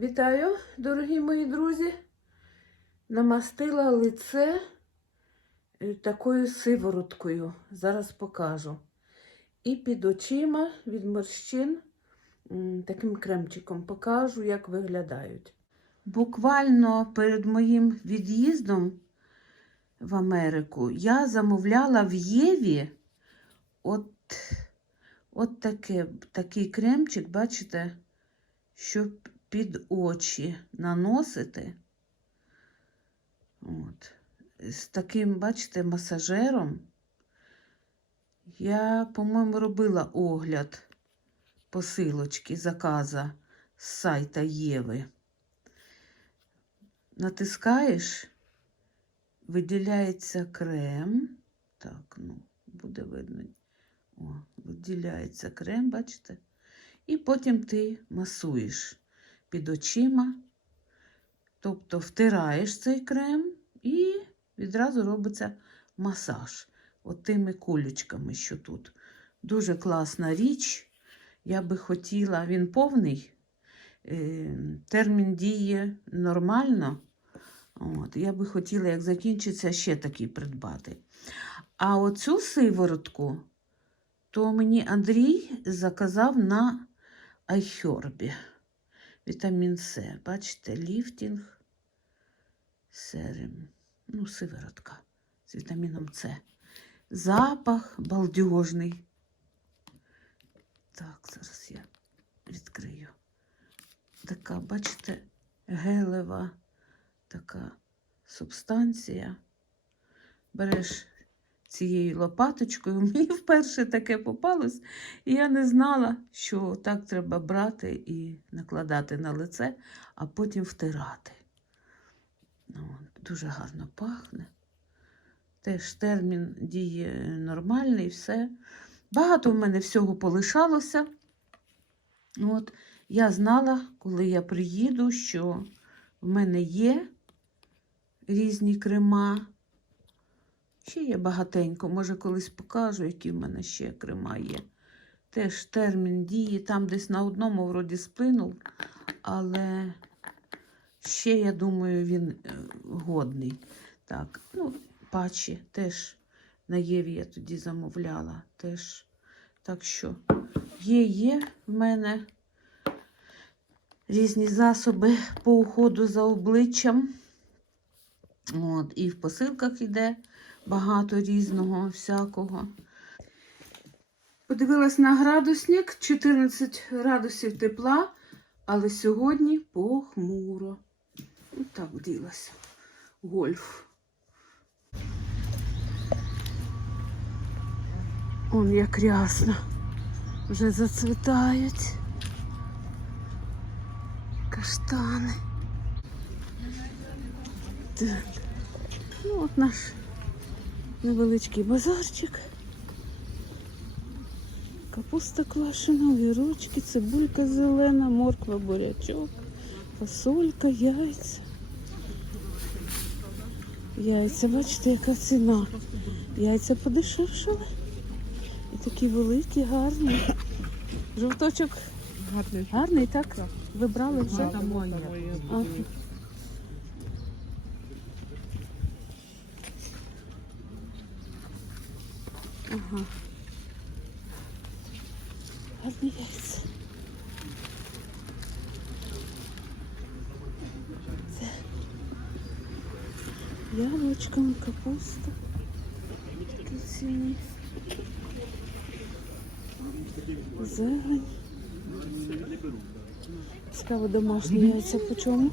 Вітаю, дорогі мої друзі. Намастила лице е, такою сивороткою. Зараз покажу. І під очима від морщин таким кремчиком покажу, як виглядають. Буквально перед моїм від'їздом в Америку я замовляла в Єві от, от таке, такий кремчик, бачите, щоб під очі наносити. От. З таким, бачите, масажером. Я, по-моєму, робила огляд посилочки заказа з сайта Єви. Натискаєш, виділяється крем. Так, ну, буде видно. О, виділяється крем, бачите? І потім ти масуєш під очима, тобто втираєш цей крем і відразу робиться масаж от тими кулечками, що тут. Дуже класна річ. Я би хотіла, він повний, е, термін діє нормально. От, я би хотіла, як закінчиться, ще такий придбати. А оцю сиворотку, то мені Андрій заказав на айхербі. Вітамін С. Бачите, ліфтінг, серем, ну, сиворотка з вітаміном С. Запах балдежний. Так, зараз я відкрию. Така, бачите, гелева така субстанція. Береш цією лопаточкою. Мені вперше таке попалось, і я не знала, що так треба брати і накладати на лице, а потім втирати. Ну, дуже гарно пахне. Теж термін діє нормальний, все. Багато в мене всього полишалося. От, я знала, коли я приїду, що в мене є різні крема. Ще є багатенько, може, колись покажу, які в мене ще крема є. Теж термін дії, там десь на одному вроді сплинув, але ще, я думаю, він е, годний. Так, ну, патчі теж на Єві я тоді замовляла. Теж. Так що є, є в мене різні засоби по уходу за обличчям. От, і в посилках йде багато різного всякого. Подивилась на градусник 14 градусів тепла, але сьогодні похмуро. Ось так ділася. Гольф. Он як рясно. Вже зацвітають. Каштани. Ну, от наш невеличкий базарчик. Капуста квашена, огірочки, цибулька зелена, морква, бурячок, фасолька, яйця. Яйця, бачите, яка ціна. Яйця подешевшали. І такі великі, гарні. Жовточок Гарний. гарний, так? Ви брали вже? Це Ага. Гарні яйця. Це яблучко, капуста. Такі. Зелень. Цікаво, домашні яйця по чому?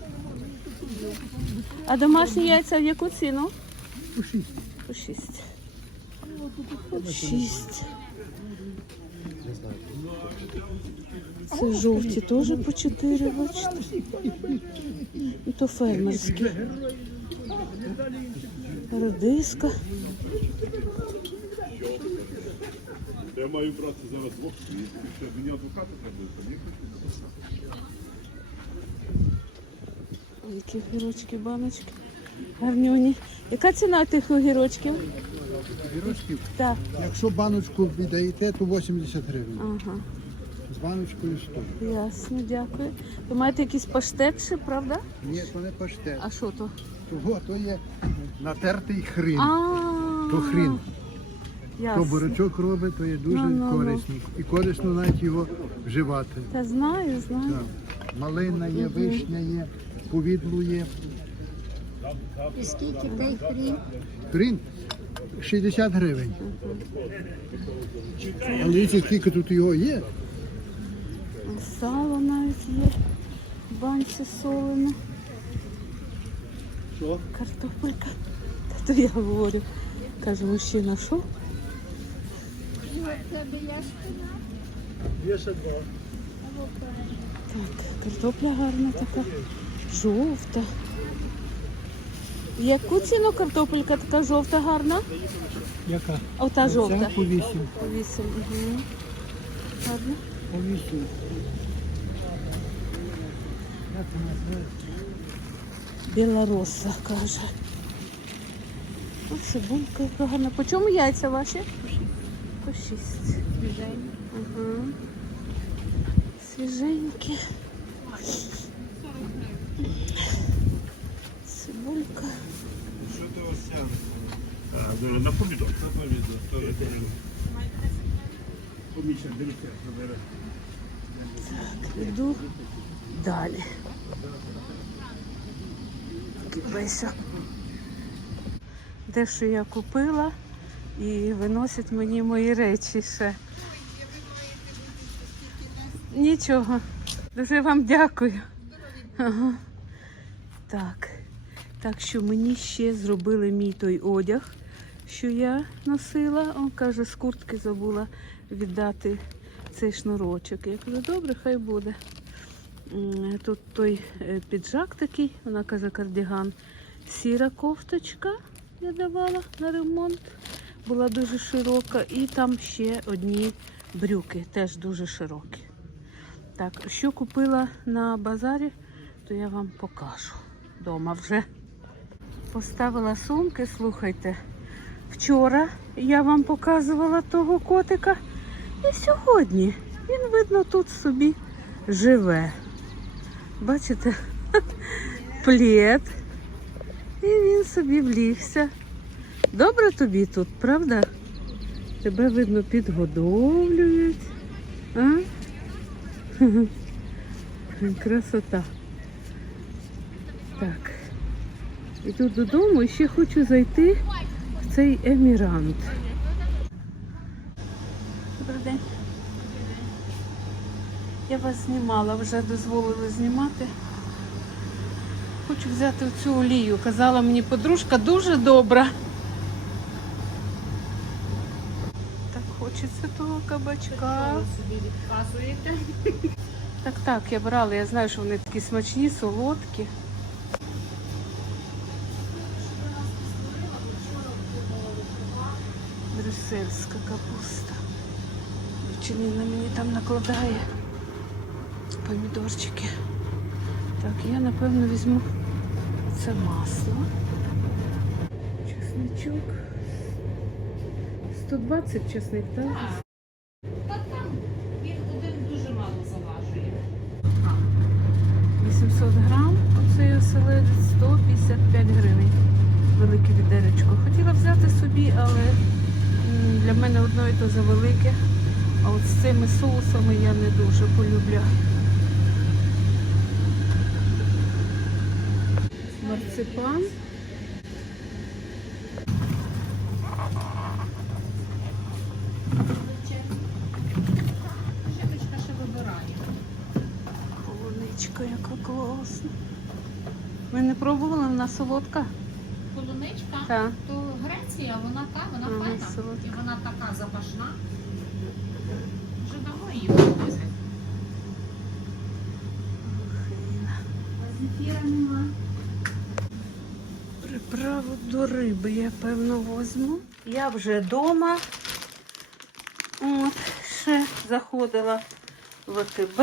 А домашні яйця в яку ціну? По шість. По шість. По шість. Це жовті теж по чотири, бачите. І то фермерські. Редиска. Я маю брати зараз в опції, мені адвоката треба. Які огірочки, баночки. Гарнюні. Яка ціна тих огірочків? Вірочків. Так. Якщо баночку віддаєте, то 80 гривень. Ага. з баночкою 100. Ясно, дякую. Ви маєте якийсь паштет ще, правда? Ні, то не паштет. А що то? Того то є натертий хрін. А, То хрін. То Ясно. бурячок робить, то є дуже Ну-ну-ну. корисний. І корисно навіть його вживати. Та знаю, знаю. Так. Малина є, вишня є, повідло є. І скільки той хрін? Хрін 60 гривень. Але дивіться, скільки тут його є. Сало навіть є. Банці солене. Що? Картопелька. Та то я говорю. Каже, мужчина, що? Є ще два. Так, картопля гарна така. Жовта. Яку ціну картопелька така жовта гарна? Яка? Ота жовта. по 8. По вісім. Угу. Гарно. По 8. Білороса, каже. Ось цибулька яка гарна. По чому яйця ваші? По шість. Свіжень. Угу. Свіженькі. Цибулька. А, На помідор. На помідор. Помічай, дивіться, забере. Йду далі. Кипайся. Де що я купила і виносять мені мої речі ще. Нічого. Дуже вам дякую. Ага. Так. Так що мені ще зробили мій той одяг, що я носила. О, каже, з куртки забула віддати цей шнурочок. Я кажу, добре, хай буде. Тут той е, піджак такий, вона каже, кардіган. Сіра кофточка я давала на ремонт. Була дуже широка. І там ще одні брюки, теж дуже широкі. Так, що купила на базарі, то я вам покажу. Дома вже. Поставила сумки, слухайте. Вчора я вам показувала того котика. І сьогодні він, видно, тут собі живе. Бачите? Плед. І він собі влігся. Добре тобі тут, правда? Тебе, видно, підгодовлюють. А? Красота. Так. Іду додому і ще хочу зайти в цей емірант. Добрий день. Я вас знімала, вже дозволили знімати. Хочу взяти цю олію. Казала мені подружка дуже добра. Так хочеться того кабачка. Так, так, я брала, я знаю, що вони такі смачні, солодкі. Брюссельська капуста. Дівчинина мені там накладає помідорчики. Так, я напевно візьму це масло. Чесничок. 120 чесник, так? Та там він один дуже мало заважує. 800 грам, оцей оселедець 155 гривень. Велике відеречко. Хотіла взяти собі, але для мене одно і то завелике. А от з цими соусами я не дуже полюбляю. Марципан. Полуничка, яка класна. Ви не пробували, вона солодка? Полуничка, Так. То вона та, вона Ага, файна. солодка. І вона така запашна. Вже давно її привозять. Зефіра нема. Приправу до риби я певно возьму. Я вже вдома. От, ще заходила в АТБ,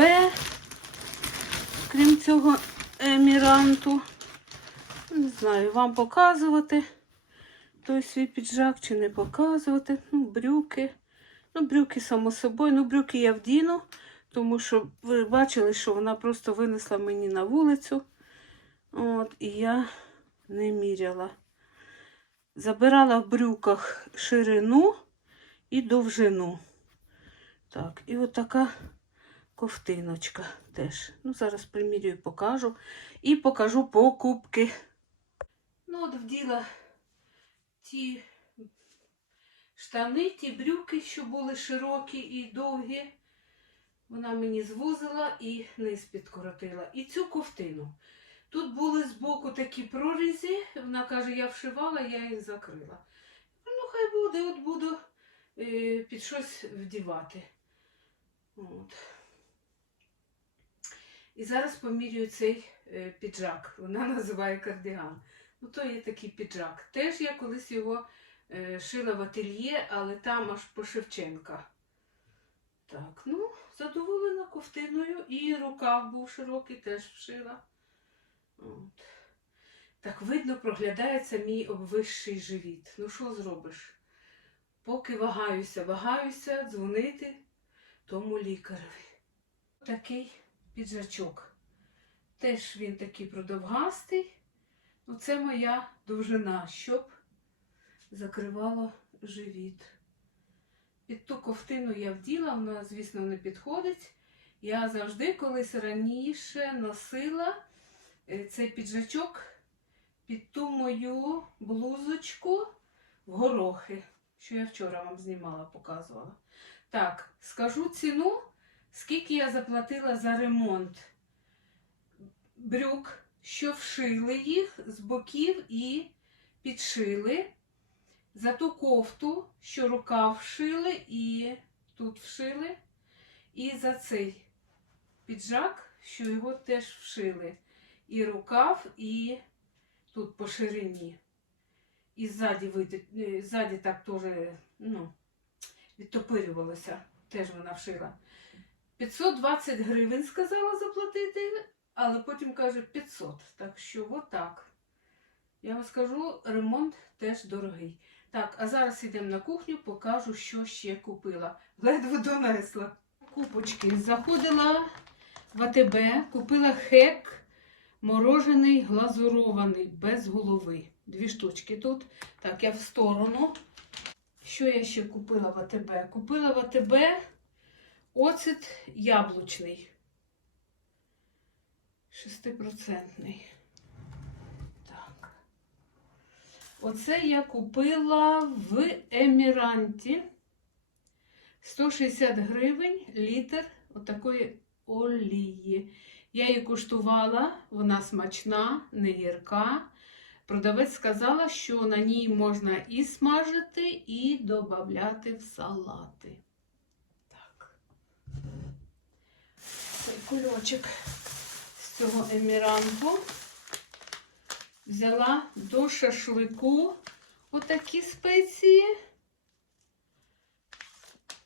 крім цього еміранту. Не знаю, вам показувати той свій піджак чи не показувати. Ну, брюки. Ну, брюки, само собою. Ну, брюки я вдіну. тому що ви бачили, що вона просто винесла мені на вулицю. От, і я не міряла. Забирала в брюках ширину і довжину. Так, і от така ковтиночка теж. Ну, зараз примірюю, покажу. І покажу покупки. Ну, от вділа ті штани, ті брюки, що були широкі і довгі. Вона мені звузила і низ підкоротила. І цю ковтину. Тут були збоку такі прорізі. Вона каже, я вшивала, я їх закрила. Ну, хай буде, от буду е, під щось вдівати. От. І зараз помірюю цей е, піджак. Вона називає кардиган. Ну, то є такий піджак. Теж я колись його е, шила в ательє, але там аж по Шевченка. Так, ну, задоволена ковтиною. І рукав був широкий, теж вшила. От. Так видно, проглядається мій обвисший живіт. Ну, що зробиш? Поки вагаюся, вагаюся дзвонити тому лікареві. Такий піджачок. Теж він такий продовгастий. Ну, це моя довжина, щоб закривало живіт. Під ту ковтину я вділа, вона, звісно, не підходить. Я завжди колись раніше носила е, цей піджачок під ту мою блузочку в горохи, що я вчора вам знімала, показувала. Так, скажу ціну, скільки я заплатила за ремонт брюк, що вшили їх з боків і підшили. За ту кофту, що рукав вшили і тут вшили. І за цей піджак, що його теж вшили. І рукав, і тут по ширині. І ззаді, е, ззаді так теж ну, відтопирювалося. Теж вона вшила. 520 гривень сказала заплатити, але потім каже 500. Так що отак. Я вам скажу, ремонт теж дорогий. Так, а зараз йдемо на кухню, покажу, що ще купила. Ледве донесла. Купочки. Заходила в АТБ, купила хек морожений глазурований без голови. Дві штучки тут. Так, я в сторону. Що я ще купила в АТБ? Купила в АТБ оцет яблучний. Шестипроцентний. Так. Оце я купила в Еміранті. 160 гривень літр отакої олії. Я її куштувала, вона смачна, не гірка. Продавець сказала, що на ній можна і смажити, і додати в салати. Так. Цей кульочок цього еміранту взяла до шашлику отакі спеції.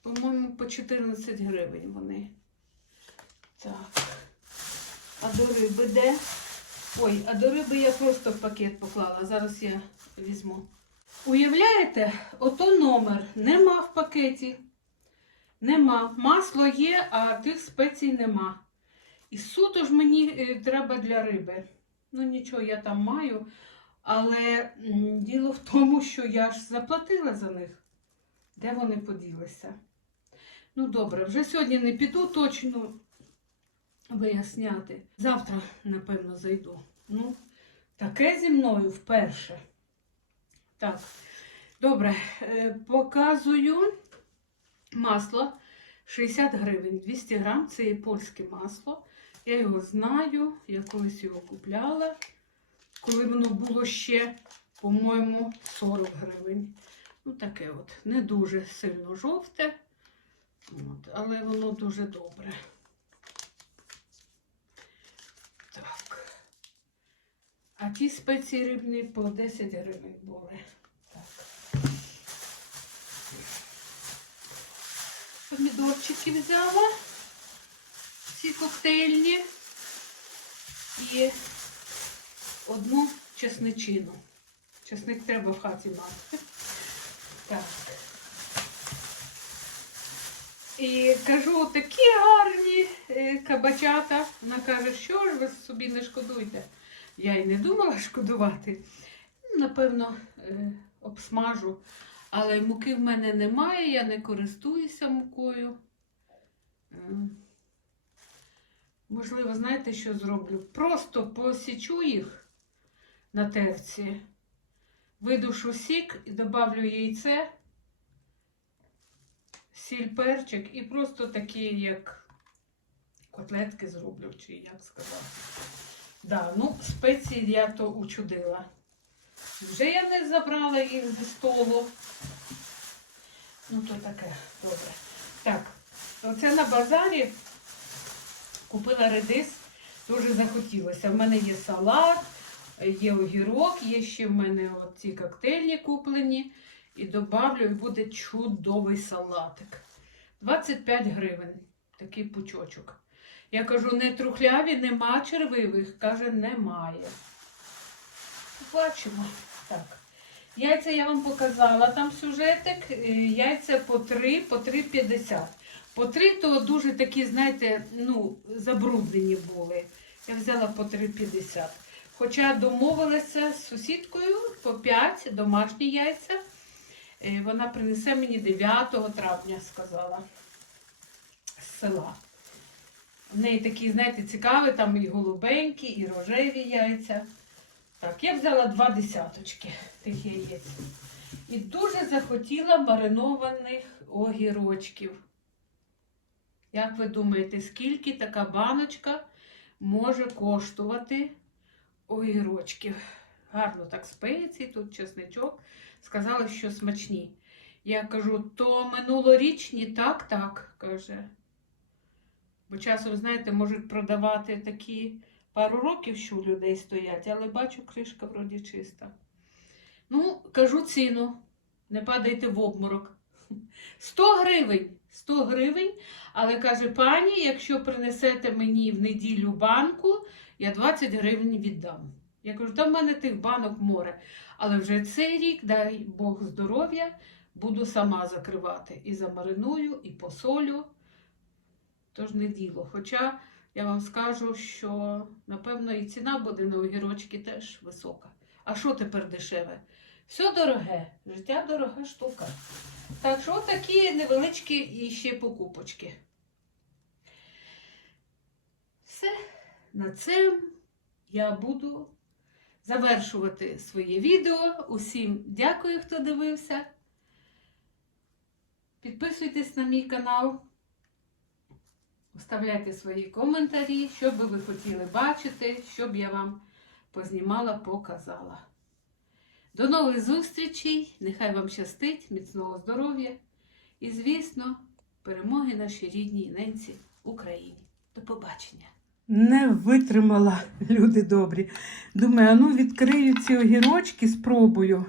По-моєму, по 14 гривень вони. Так. А до риби де? Ой, а до риби я просто в пакет поклала. Зараз я візьму. Уявляєте, ото номер нема в пакеті. Нема. Масло є, а тих спецій нема. І суто ж мені е, треба для риби. Ну, нічого, я там маю. Але діло в тому, що я ж заплатила за них. Де вони поділися? Ну, добре, вже сьогодні не піду точно виясняти. Завтра, напевно, зайду. Ну, таке зі мною вперше. Так, добре, е, показую масло 60 гривень, 200 грам, це є польське масло. Я його знаю, я колись його купляла, коли воно було ще, по-моєму, 40 гривень. Ну, таке от, не дуже сильно жовте, от, але воно дуже добре. Так. А ті спеції рибні по 10 гривень були. Помідорчики взяла. Ці коктейльні. І одну чесничину. Чесник треба в хаті мати. Так. І кажу, такі гарні е, кабачата. Вона каже, що ж ви собі не шкодуєте. Я й не думала шкодувати. Напевно, е, обсмажу. Але муки в мене немає, я не користуюся мукою. Можливо, знаєте, що зроблю? Просто посічу їх на терці, видушу сік і добавлю яйце, сіль, перчик і просто такі, як котлетки зроблю, чи як сказати. Да, ну, спеції я то учудила. Вже я не забрала їх зі столу. Ну, то таке, добре. Так, оце на базарі купила редис, дуже захотілося. В мене є салат, є огірок, є ще в мене ці коктейльні куплені. І добавлю, і буде чудовий салатик. 25 гривень, такий пучочок. Я кажу, не трухляві, нема червивих. Каже, немає. Бачимо. Так. Яйця я вам показала там сюжетик. Е, Яйця по 3, по 3,50. По 3 то дуже такі, знаєте, ну, забруднені були. Я взяла по 3,50. Хоча домовилася з сусідкою по 5 домашні яйця. Е, Вона принесе мені 9 травня, сказала, з села. В неї такі, знаєте, цікаві, там і голубенькі, і рожеві яйця. Так, я взяла два десяточки тих яєць. І дуже захотіла маринованих огірочків. Як ви думаєте, скільки така баночка може коштувати огірочків? Гарно так спеції, тут чесничок. Сказали, що смачні. Я кажу, то минулорічні, так, так, каже. Бо часом, знаєте, можуть продавати такі пару років, що у людей стоять, але бачу, кришка вроді чиста. Ну, кажу ціну, не падайте в обморок. 100 гривень. 100 гривень. Але каже, пані, якщо принесете мені в неділю банку, я 20 гривень віддам. Я кажу, там в мене тих банок море. Але вже цей рік, дай Бог здоров'я, буду сама закривати. І замариную, і посолю. Тож не діло. Хоча я вам скажу, що напевно і ціна буде на огірочки теж висока. А що тепер дешеве? Все дороге, життя дорога штука. Так що такі невеличкі і ще покупочки. Все, на цим я буду завершувати своє відео. Усім дякую, хто дивився. Підписуйтесь на мій канал. Оставляйте свої коментарі, що би ви хотіли бачити, щоб я вам познімала, показала. До нових зустрічей! Нехай вам щастить, міцного здоров'я і, звісно, перемоги нашій рідній ненці Україні. До побачення! Не витримала, люди добрі. Думаю, ну відкрию ці огірочки, спробую.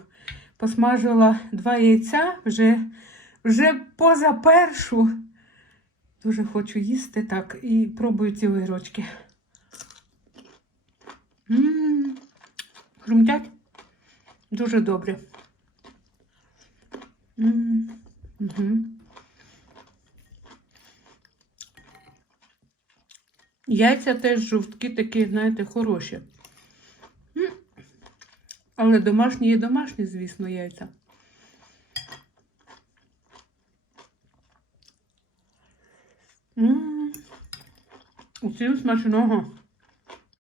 Посмажила два яйця вже, вже поза першу. Дуже хочу їсти так і пробую ці огірочки. Ммм, хрумтять дуже добре. М, Угу. Яйця теж жовткі такі, знаєте, хороші. Але домашні є домашні, звісно, яйця. Усім смачного.